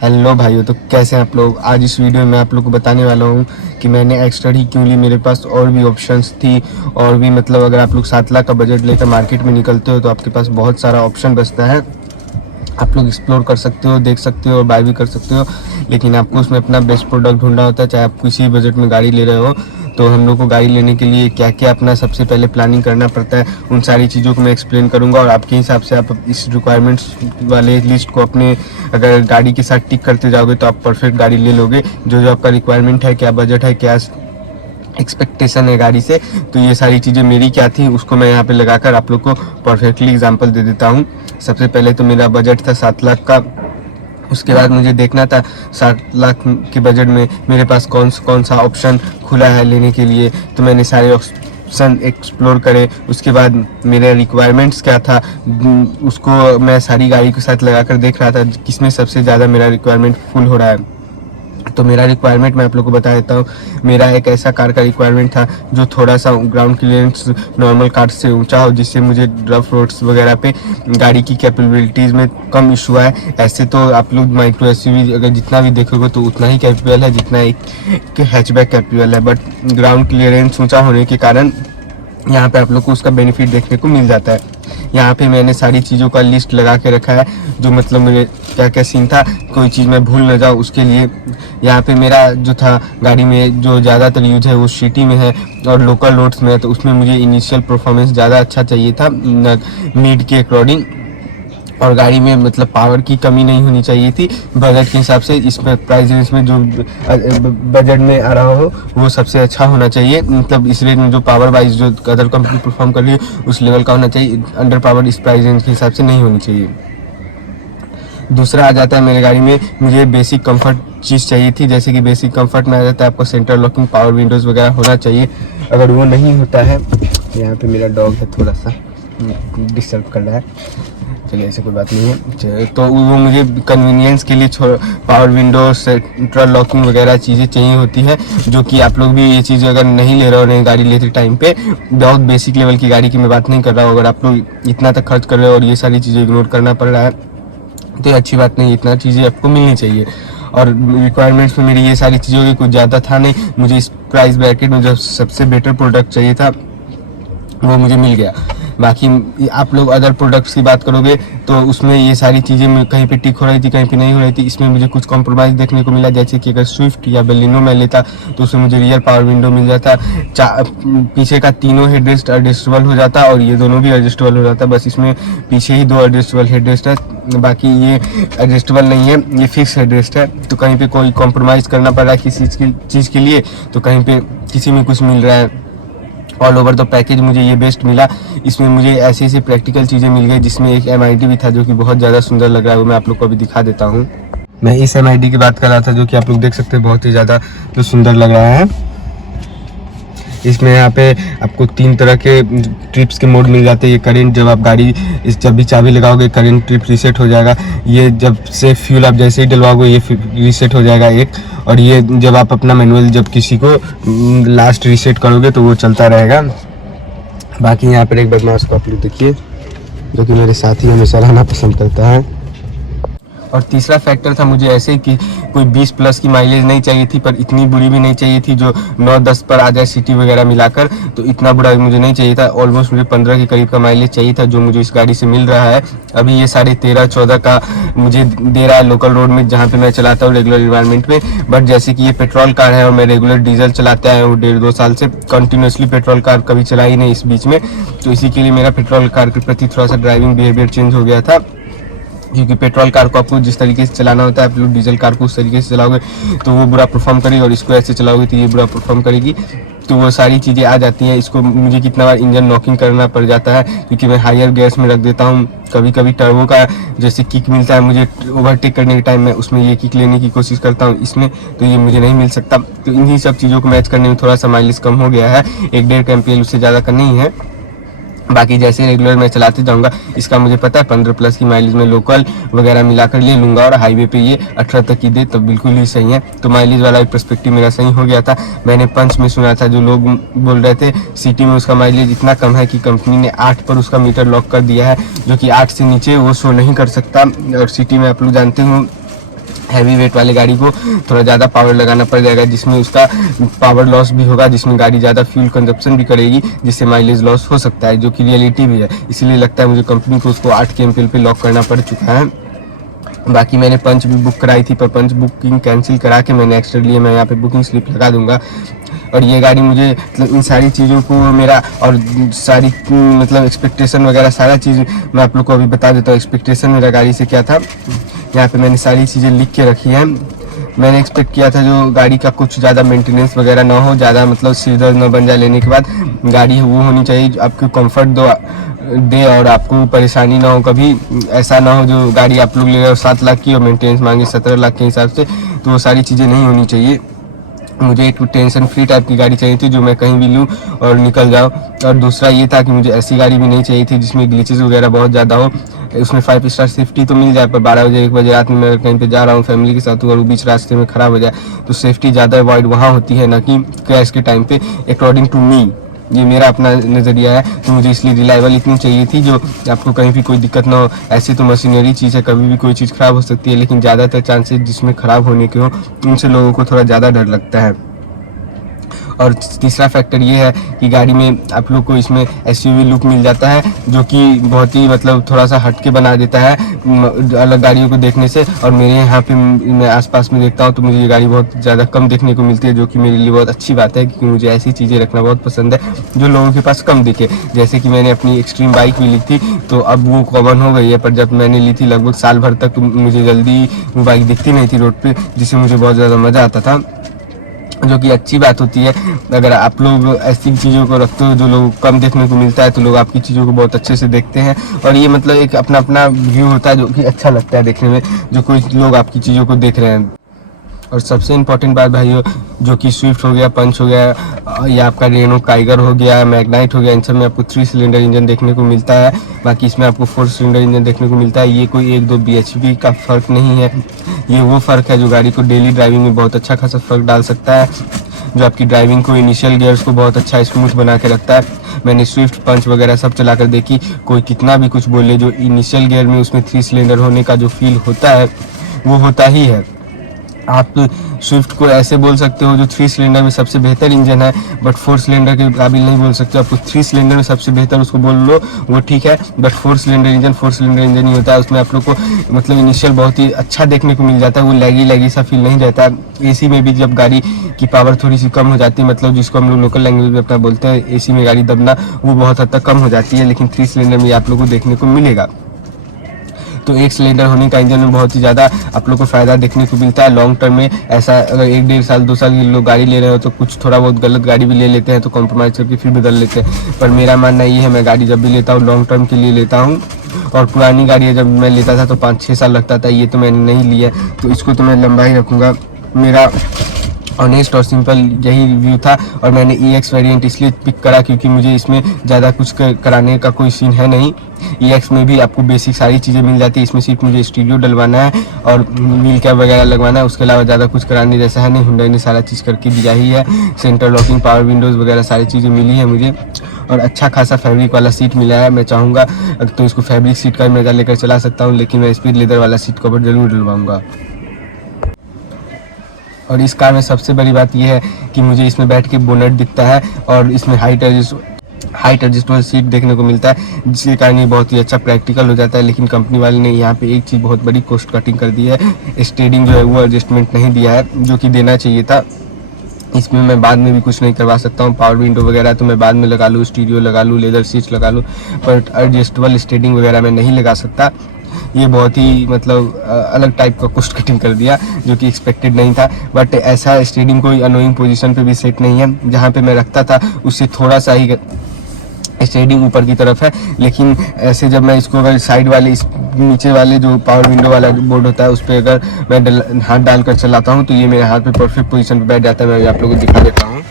Hello भाइयों, तो कैसे हैं आप लोग। आज इस वीडियो में आप लोग को बताने वाला हूँ कि मैंने एक्स्ट्रा ही क्यों ली। मेरे पास और भी ऑप्शंस थी और भी मतलब अगर आप लोग 7 लाख का बजट लेकर मार्केट में निकलते हो तो आपके पास बहुत सारा ऑप्शन बचता है। आप लोग एक्सप्लोर कर सकते हो, देख सकते हो और बाय भी कर सकते हो, लेकिन आपको उसमें अपना बेस्ट प्रोडक्ट ढूंढना होता है। चाहे आप किसी बजट में गाड़ी ले रहे हो, तो हम लोग को गाड़ी लेने के लिए क्या क्या अपना सबसे पहले प्लानिंग करना पड़ता है, उन सारी चीज़ों को मैं एक्सप्लेन करूंगा और आपके हिसाब से आप इस रिक्वायरमेंट्स वाले लिस्ट को अपने अगर गाड़ी के साथ टिक करते जाओगे तो आप परफेक्ट गाड़ी ले लोगे। जो जो आपका रिक्वायरमेंट है, क्या बजट है, क्या एक्सपेक्टेशन है गाड़ी से, तो ये सारी चीज़ें मेरी क्या थी उसको मैं यहाँ पे लगाकर आप लोग को परफेक्टली एग्जांपल दे देता हूँ। सबसे पहले तो मेरा बजट था 7 लाख का। उसके बाद मुझे देखना था 7 लाख के बजट में मेरे पास कौन सा ऑप्शन खुला है लेने के लिए। तो मैंने सारे ऑप्शन एक्सप्लोर करे। उसके बाद मेरे रिक्वायरमेंट्स क्या था उसको मैं सारी गाड़ी के साथ लगाकर देख रहा था किसमें सबसे ज़्यादा मेरा रिक्वायरमेंट फुल हो रहा है। तो मेरा रिक्वायरमेंट मैं आप लोग को बता देता हूँ। मेरा एक ऐसा कार का रिक्वायरमेंट था जो थोड़ा सा ग्राउंड क्लियरेंस नॉर्मल कार से ऊंचा हो, जिससे मुझे रफ रोड्स वगैरह पे गाड़ी की कैपेबिलिटीज़ में कम इशू आए। ऐसे तो आप लोग माइक्रो एसयूवी अगर जितना भी देखोगे तो उतना ही कैपेबल है जितना एक हैचबैक कैपेबल है, बट ग्राउंड क्लियरेंस ऊँचा होने के कारण यहाँ पे आप लोग को उसका बेनिफिट देखने को मिल जाता है। यहाँ पे मैंने सारी चीज़ों का लिस्ट लगा के रखा है, जो मतलब मेरे क्या क्या सीन था, कोई चीज़ मैं भूल न जाऊँ उसके लिए। यहाँ पे मेरा जो था गाड़ी में जो ज़्यादातर यूज है वो सिटी में है और लोकल रोड्स में है, तो उसमें मुझे इनिशियल परफॉर्मेंस ज़्यादा अच्छा चाहिए था नीड के अकॉर्डिंग। और गाड़ी में मतलब पावर की कमी नहीं होनी चाहिए थी बजट के हिसाब से। इस प्राइस रेंज में जो बजट में आ रहा हो वो सबसे अच्छा होना चाहिए। मतलब इस रेंज में जो पावर वाइज जो अदर कंपनी परफॉर्म कर रही है उस लेवल का होना चाहिए। अंडर पावर इस प्राइस रेंज के हिसाब से नहीं होनी चाहिए। दूसरा आ जाता है मेरे गाड़ी में मुझे बेसिक कंफर्ट चीज़ चाहिए थी। जैसे कि बेसिक कंफर्ट में आ जाता है आपको सेंटर लॉकिंग, पावर विंडोज़ वगैरह होना चाहिए। अगर वो नहीं होता है, यहाँ पे मेरा डॉग है थोड़ा सा डिस्टर्ब कर रहा है, चलिए ऐसे कोई बात नहीं है। तो वो मुझे कन्वीनियंस के लिए पावर विंडो, सेंट्रल लॉकिंग वगैरह चीज़ें चाहिए होती है, जो कि आप लोग भी ये चीज़ अगर नहीं ले रहे हो गाड़ी लेते टाइम पे, बहुत बेसिक लेवल की गाड़ी की मैं बात नहीं कर रहा हूँ। अगर आप लोग इतना तक खर्च कर रहे हो और ये सारी चीज़ें इग्नोर करना पड़ रहा है तो ये अच्छी बात नहीं। इतना चीज़ें आपको मिलनी चाहिए। और रिक्वायरमेंट्स में मेरी ये सारी चीज़ों की कुछ ज़्यादा था नहीं। मुझे इस प्राइस ब्रैकेट में जो सबसे बेटर प्रोडक्ट चाहिए था वो मुझे मिल गया। बाकी आप लोग अदर प्रोडक्ट्स की बात करोगे तो उसमें ये सारी चीज़ें कहीं पे टिक हो रही थी, कहीं पे नहीं हो रही थी। इसमें मुझे कुछ कॉम्प्रोमाइज़ देखने को मिला, जैसे कि अगर स्विफ्ट या बेलिनो में लेता तो उसमें मुझे रियर पावर विंडो मिल जाता, पीछे का तीनों हेडरेस्ट एडजस्टेबल हो जाता और ये दोनों भी एडजस्टेबल हो जाता। बस इसमें पीछे ही 2 एडजस्टेबल हेडरेस्ट है, बाकी ये एडजस्टेबल नहीं है, ये फिक्स हेडरेस्ट है। तो कहीं पर कोई कॉम्प्रोमाइज़ करना पड़ रहा है किसी चीज़ के लिए, तो कहीं पर किसी में कुछ मिल रहा है। ऑल ओवर द पैकेज मुझे ये बेस्ट मिला। इसमें मुझे ऐसी ऐसी प्रैक्टिकल चीज़ें मिल गई, जिसमें एक MID भी था जो कि बहुत ज़्यादा सुंदर लग रहा है। वो मैं आप लोग को अभी दिखा देता हूँ। मैं इस MID की बात कर रहा था जो कि आप लोग देख सकते हैं, बहुत ही ज़्यादा जो सुंदर लग रहा है। इसमें यहाँ पे आपको 3 तरह के ट्रिप्स के मोड मिल जाते हैं। ये करेंट, जब आप गाड़ी जब भी चाबी लगाओगे करेंट ट्रिप रीसेट हो जाएगा। ये जब से फ्यूल आप जैसे ही डलवाओगे ये रीसेट हो जाएगा एक। और ये जब आप अपना मैनुअल जब किसी को लास्ट रीसेट करोगे तो वो चलता रहेगा। बाकी यहाँ पर एक बदमाश को आप लोग देखिए, जो कि मेरे साथ ही हमेशा रहना पसंद करता है। और तीसरा फैक्टर था मुझे ऐसे कि कोई 20 प्लस की माइलेज नहीं चाहिए थी, पर इतनी बुरी भी नहीं चाहिए थी जो 9-10 पर आ जाए सिटी वगैरह मिलाकर। तो इतना बुरा मुझे नहीं चाहिए था। ऑलमोस्ट मुझे 15 के करीब का माइलेज चाहिए था, जो मुझे इस गाड़ी से मिल रहा है। अभी ये 13.5-14 का मुझे दे रहा है लोकल रोड में, जहाँ पे मैं चलाता हूँ रेगुलर इन्वायरमेंट में। बट जैसे कि ये पेट्रोल कार है और मैं रेगुलर डीजल चलाता है 1.5-2 साल से, कंटिन्यूसली पेट्रोल कार कभी चलाई नहीं इस बीच में। तो इसी के लिए मेरा पेट्रोल कार के प्रति थोड़ा सा ड्राइविंग बिहेवियर चेंज हो गया था, क्योंकि पेट्रोल कार को आपको जिस तरीके से चलाना होता है, आप लोग डीजल कार को उस तरीके से चलाओगे तो वो बुरा परफॉर्म करेगी, और इसको ऐसे चलाओगे तो ये बुरा परफॉर्म करेगी। तो वो सारी चीज़ें आ जाती हैं। इसको मुझे कितना बार इंजन नॉकिंग करना पड़ जाता है, क्योंकि मैं हायर गैस में रख देता हूँ। कभी कभी टर्बो का जैसे किक मिलता है मुझे ओवरटेक करने के टाइम में, उसमें ये किक लेने की कोशिश करता हूँ इसमें, तो ये मुझे नहीं मिल सकता। तो इन्हीं सब चीज़ों को मैच करने में थोड़ा सा माइलेज कम हो गया है, 1.5 MPH उससे ज़्यादा का नहीं है। बाकी जैसे रेगुलर मैं चलाते जाऊंगा, इसका मुझे पता है 15 प्लस की माइलेज में लोकल वगैरह मिलाकर ले लूँगा, और हाईवे पे ये 18 तक की दे तो बिल्कुल ही सही है। तो माइलेज वाला पर्सपेक्टिव मेरा सही हो गया था। मैंने पंच में सुना था, जो लोग बोल रहे थे सिटी में उसका माइलेज इतना कम है कि कंपनी ने 8 पर उसका मीटर लॉक कर दिया है, जो कि 8 से नीचे वो शो नहीं कर सकता। और सिटी में आप लोग जानते हो हैवी वेट वाली गाड़ी को थोड़ा ज़्यादा पावर लगाना पड़ जाएगा, जिसमें उसका पावर लॉस भी होगा, जिसमें गाड़ी ज़्यादा फ्यूल कंजप्शन भी करेगी, जिससे माइलेज लॉस हो सकता है, जो कि रियलिटी भी है। इसीलिए लगता है मुझे कंपनी को उसको 8 kmpl पे लॉक करना पड़ चुका है। बाकी मैंने पंच भी बुक कराई थी, पर पंच बुकिंग कैंसिल करा के मैंने एक्स्ट्रा लिए, मैं यहाँ पे बुकिंग स्लिप लगा दूंगा। और ये गाड़ी मुझे मतलब इन सारी चीज़ों को मेरा और सारी मतलब एक्सपेक्टेशन वगैरह सारा चीज़ मैं आप लोग को अभी बता देता हूँ। एक्सपेक्टेशन मेरा गाड़ी से क्या था, यहाँ पे मैंने सारी चीज़ें लिख के रखी हैं। मैंने एक्सपेक्ट किया था जो गाड़ी का कुछ ज़्यादा मेंटेनेंस वगैरह ना हो, ज़्यादा मतलब सिर दर्द न बन जाए लेने के बाद। गाड़ी वो होनी चाहिए आपको कंफर्ट दे और आपको परेशानी ना हो कभी। ऐसा ना हो जो गाड़ी आप लोग ले रहे हो 7 लाख की और मेंटेनेंस मांगे 17 लाख के हिसाब से, तो वो सारी चीज़ें नहीं होनी चाहिए। मुझे एक टेंशन फ्री टाइप की गाड़ी चाहिए थी जो मैं कहीं भी लूँ और निकल जाऊँ। और दूसरा ये था कि मुझे ऐसी गाड़ी भी नहीं चाहिए थी जिसमें ग्लिचेस वगैरह बहुत ज़्यादा हो। उसमें 5 स्टार सेफ्टी तो मिल जाए, पर 12 बजे 1 बजे रात में मैं कहीं पे जा रहा हूँ फैमिली के साथ, और वो बीच रास्ते में ख़राब हो जाए तो सेफ्टी ज़्यादा अवॉइड वहाँ होती है, ना कि क्रैश के टाइम पे, अकॉर्डिंग टू मी। ये मेरा अपना नज़रिया है। तो मुझे इसलिए रिलायबल इतनी चाहिए थी जो आपको कहीं भी कोई दिक्कत ना हो। ऐसी तो मशीनरी चीज़ है, कभी भी कोई चीज़ ख़राब हो सकती है, लेकिन ज़्यादातर चांसेस जिसमें ख़राब होने के हो उनसे लोगों को थोड़ा ज़्यादा डर लगता है। और तीसरा फैक्टर ये है कि गाड़ी में आप लोग को इसमें एसयूवी लुक मिल जाता है, जो कि बहुत ही मतलब थोड़ा सा हटके बना देता है अलग गाड़ियों को देखने से। और मेरे यहाँ पे मैं आसपास में देखता हूँ तो मुझे ये गाड़ी बहुत ज़्यादा कम देखने को मिलती है, जो कि मेरे लिए बहुत अच्छी बात है, क्योंकि मुझे ऐसी चीज़ें रखना बहुत पसंद है जो लोगों के पास कम दिखे। जैसे कि मैंने अपनी एक्सट्रीम बाइक भी ली थी, तो अब वो कॉमन हो गई है, पर जब मैंने ली थी लगभग साल भर तक तो मुझे जल्दी वो बाइक दिखती नहीं थी रोड पर, जिससे मुझे बहुत ज़्यादा मज़ा आता था, जो कि अच्छी बात होती है। अगर आप लोग ऐसी चीज़ों को रखते हो जो लोग कम देखने को मिलता है, तो लोग आपकी चीज़ों को बहुत अच्छे से देखते हैं, और ये मतलब एक अपना अपना व्यू होता है जो कि अच्छा लगता है देखने में, जो कोई लोग आपकी चीज़ों को देख रहे हैं। और सबसे इम्पोर्टेंट बात भाइयों, जो कि स्विफ्ट हो गया, पंच हो गया, या आपका रेनो काइगर हो गया, मैग्नाइट हो गया, इन सब में आपको 3 सिलेंडर इंजन देखने को मिलता है। बाकी इसमें आपको 4 सिलेंडर इंजन देखने को मिलता है। ये कोई 1-2 bhp का फ़र्क नहीं है, ये वो फ़र्क है जो गाड़ी को डेली ड्राइविंग में बहुत अच्छा खासा फ़र्क डाल सकता है, जो आपकी ड्राइविंग को इनिशियल गियर्स को बहुत अच्छा स्मूथ बना के रखता है। मैंने स्विफ्ट पंच वगैरह सब चला कर देखी, कोई कितना भी कुछ बोले, जो इनिशियल गियर में उसमें 3 सिलेंडर होने का जो फील होता है वो होता ही है। आप स्विफ्ट को ऐसे बोल सकते हो जो 3 सिलेंडर में सबसे बेहतर इंजन है, बट 4 सिलेंडर के काबिल नहीं बोल सकते। आपको 3 सिलेंडर में सबसे बेहतर उसको बोल लो, वो ठीक है, बट 4 सिलेंडर इंजन ही होता है। उसमें आप लोग को मतलब इनिशियल बहुत ही अच्छा देखने को मिल जाता है, वो लैगी सा फील नहीं रहता है। एसी में भी जब गाड़ी की पावर थोड़ी सी कम हो जाती है, मतलब जिसको हम लोग लोकल लैंग्वेज में अपना बोलते हैं एसी में गाड़ी दबना, वो बहुत हद तक कम हो जाती है, लेकिन 3 सिलेंडर में आप लोग को देखने को मिलेगा। तो 1 सिलेंडर होने का इंजन में बहुत ही ज़्यादा आप लोग को फ़ायदा देखने को मिलता है लॉन्ग टर्म में। ऐसा अगर 1-1.5 साल 2 साल के लोग गाड़ी ले रहे हो तो कुछ थोड़ा बहुत गलत गाड़ी भी ले लेते हैं, तो कॉम्प्रोमाइज़ करके फिर बदल लेते हैं। पर मेरा मानना ये है, मैं गाड़ी जब भी लेता हूँ लॉन्ग टर्म के लिए लेता हूँ। और पुरानी गाड़ी जब मैं लेता था तो 5-6 साल लगता था, ये तो मैंने नहीं लिया, तो इसको तो मैं लंबा ही रखूँगा। मेरा ऑनेस्ट और सिंपल यही रिव्यू था, और मैंने EX वेरिएंट इसलिए पिक करा क्योंकि मुझे इसमें ज़्यादा कुछ कराने का कोई सीन है नहीं। EX में भी आपको बेसिक सारी चीज़ें मिल जाती है, इसमें सिर्फ मुझे स्टीरियो डलवाना है और व्हील कैप वगैरह लगवाना है, उसके अलावा ज़्यादा कुछ कराने जैसा है नहीं। हुंडई ने सारा चीज़ करके दिया ही है, सेंटर लॉकिंग, पावर विंडोज़ वगैरह सारी चीज़ें मिली है मुझे, और अच्छा खासा फैब्रिक वाला सीट मिला है। मैं चाहूँगा तो इसको फैब्रिक सीट का मज़ा लेकर चला सकता हूँ, लेकिन मैं स्पीड लेदर वाला सीट कवर जरूर डलवाऊँगा। और इस कार में सबसे बड़ी बात यह है कि मुझे इसमें बैठ के बोनट दिखता है, और इसमें हाइट एडजस्टेबल सीट देखने को मिलता है, जिसके कारण ये बहुत ही अच्छा प्रैक्टिकल हो जाता है। लेकिन कंपनी वाले ने यहाँ पे एक चीज़ बहुत बड़ी कॉस्ट कटिंग कर दी है, स्टेयरिंग जो है वो एडजस्टमेंट नहीं दिया है, जो कि देना चाहिए था। इसमें मैं बाद में भी कुछ नहीं करवा सकता हूँ, पावर विंडो वगैरह तो मैं बाद में लगा लूँ, स्टीरियो लगा लूँ, लेदर सीट्स लगा लूँ, पर एडजस्टेबल स्टेयरिंग वगैरह मैं नहीं लगा सकता। ये बहुत ही मतलब अलग टाइप का कॉस्ट कटिंग कर दिया, जो कि एक्सपेक्टेड नहीं था। बट ऐसा स्टेयरिंग कोई अनोइंग पोजीशन पे भी सेट नहीं है, जहाँ पे मैं रखता था उससे थोड़ा सा ही स्टेयरिंग ऊपर की तरफ है। लेकिन ऐसे जब मैं इसको अगर साइड वाले इस नीचे वाले जो पावर विंडो वाला बोर्ड होता है उस पर अगर मैं हाथ डालकर चलाता हूँ तो ये मेरे हाथ पे परफेक्ट पोजीशन पे बैठ जाता है। मैं आप लोगों को दिखा देता हूँ।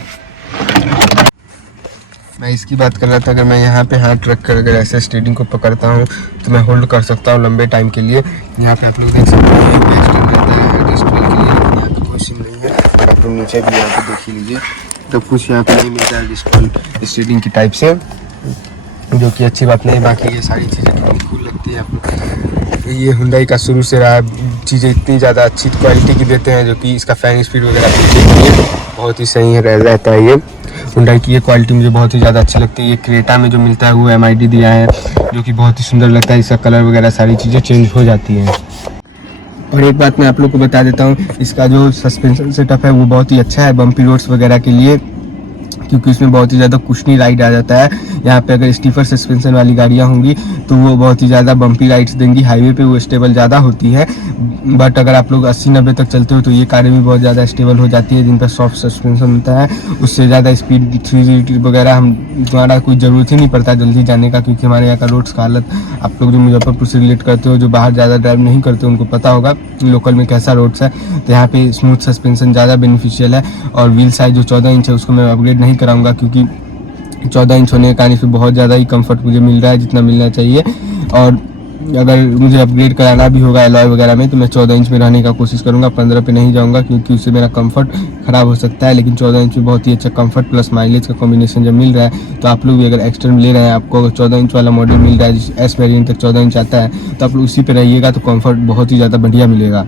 मैं इसकी बात कर रहा था, अगर मैं यहाँ पे हाथ रख कर अगर ऐसे स्टेयरिंग को पकड़ता हूँ तो मैं होल्ड कर सकता हूँ लंबे टाइम के लिए। यहाँ पे आप लोग देख सकते हैं एडजस्टमेंट के लिए, यहाँ पे कोई सीन नहीं है। आप लोग नीचे भी यहाँ पे देख ही लीजिए, तो कुछ यहाँ पे नहीं मिलता है एडजस्टेबल स्टेयरिंग की टाइप से, जो कि अच्छी बात नहीं। बाकी ये सारी चीज़ें थोड़ी कूल लगती है। आप लोग ये हुंडई का शुरू से रहा चीज़ें इतनी ज़्यादा अच्छी क्वालिटी की देते हैं, जो कि इसका फैन स्पीड वगैरह देखिए बहुत ही सही है रहता है। ये हुंडई की ये क्वालिटी मुझे बहुत ही ज़्यादा अच्छी लगती है। ये क्रेटा में जो मिलता है वो MID दिया है, जो कि बहुत ही सुंदर लगता है। इसका कलर वगैरह सारी चीज़ें चेंज हो जाती हैं। और एक बात मैं आप लोग को बता देता हूँ, इसका जो सस्पेंशन सेटअप है वो बहुत ही अच्छा है बम्पी रोड्स वगैरह के लिए, क्योंकि इसमें बहुत ही ज़्यादा कुशनी राइड आ जाता है। यहाँ पे अगर स्टीफर सस्पेंशन वाली गाड़ियाँ होंगी तो वो बहुत ही ज़्यादा बम्पी राइड्स देंगी, हाईवे पे वो स्टेबल ज़्यादा होती है। बट अगर आप लोग 80-90 तक चलते हो तो ये कारें भी बहुत ज़्यादा स्टेबल हो जाती है, जिन पर सॉफ्ट सस्पेंशन होता है। उससे ज़्यादा स्पीड 380 वगैरह हमारा कोई ज़रूरत ही नहीं पड़ता जल्दी जाने का, क्योंकि हमारे यहाँ का रोड्स का हालत आप लोग जो मुजफ्फरपुर से रिलेट करते हो, जो बाहर ज़्यादा ड्राइव नहीं करते उनको पता होगा लोकल में कैसा रोड्स है। तो यहाँ पे स्मूथ सस्पेंशन ज़्यादा बेनिफिशियल है। और व्हील साइज जो 14 इंच है उसको मैं अपग्रेड नहीं कराऊंगा, क्योंकि 14 इंच होने के कारण इसमें बहुत ज़्यादा ही कंफर्ट मुझे मिल रहा है जितना मिलना चाहिए। और अगर मुझे अपग्रेड कराना भी होगा एलॉय वगैरह में तो मैं 14 इंच में रहने का कोशिश करूंगा, 15 पे नहीं जाऊंगा, क्योंकि उससे मेरा कंफर्ट ख़राब हो सकता है। लेकिन 14 इंच में बहुत ही अच्छा कंफर्ट प्लस माइलेज का कॉम्बिनेशन जब मिल रहा है, तो आप लोग भी अगर एक्सटर्न ले रहे हैं, आपको अगर 14 इंच वाला मॉडल मिल रहा है, जिस एस वेरिएंट तक 14 इंच आता है, तो आप लोग उसी पर रहिएगा तो कम्फर्ट बहुत ही ज़्यादा बढ़िया मिलेगा।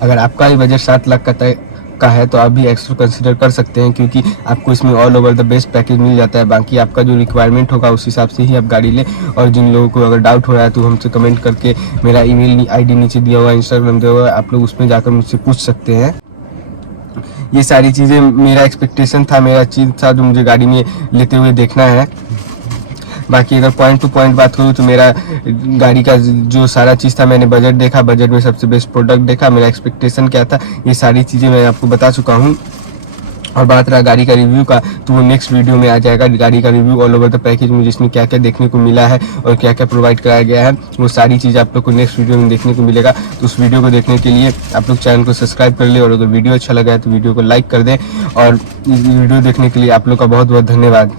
अगर आपका ही बजट 7 लाख का है तो आप भी एक्स्ट्रा कंसिडर कर सकते हैं, क्योंकि आपको इसमें all over the best package मिल जाता है। बाकी आपका जो रिक्वायरमेंट होगा उस हिसाब से ही आप गाड़ी लें। और जिन लोगों को अगर डाउट हो रहा है तो हमसे कमेंट करके, मेरा ईमेल ID नीचे दिया हुआ है, इंस्टाग्राम दिया हुआ है, आप लोग उसमें जाकर मुझसे पूछ सकते हैं। ये सारी चीज़ें मेरा एक्सपेक्टेशन था, मेरा चीज़ था जो मुझे गाड़ी में लेते हुए देखना है। बाकी अगर पॉइंट टू पॉइंट बात करूँ तो मेरा गाड़ी का जो सारा चीज़ था, मैंने बजट देखा, बजट में सबसे बेस्ट प्रोडक्ट देखा, मेरा एक्सपेक्टेशन क्या था, ये सारी चीज़ें मैं आपको बता चुका हूँ। और बात रहा गाड़ी का रिव्यू का, तो वो नेक्स्ट वीडियो में आ जाएगा। गाड़ी का review all over the package में जिसमें क्या क्या देखने को मिला है और क्या क्या प्रोवाइड कराया गया है, वो सारी चीज़ आप लोग को नेक्स्ट वीडियो में देखने को मिलेगा। तो उस वीडियो को देखने के लिए आप लोग चैनल को सब्सक्राइब कर ले, और अगर वीडियो अच्छा लगा है तो वीडियो को लाइक कर दें। और इस वीडियो देखने के लिए आप लोग का बहुत बहुत धन्यवाद।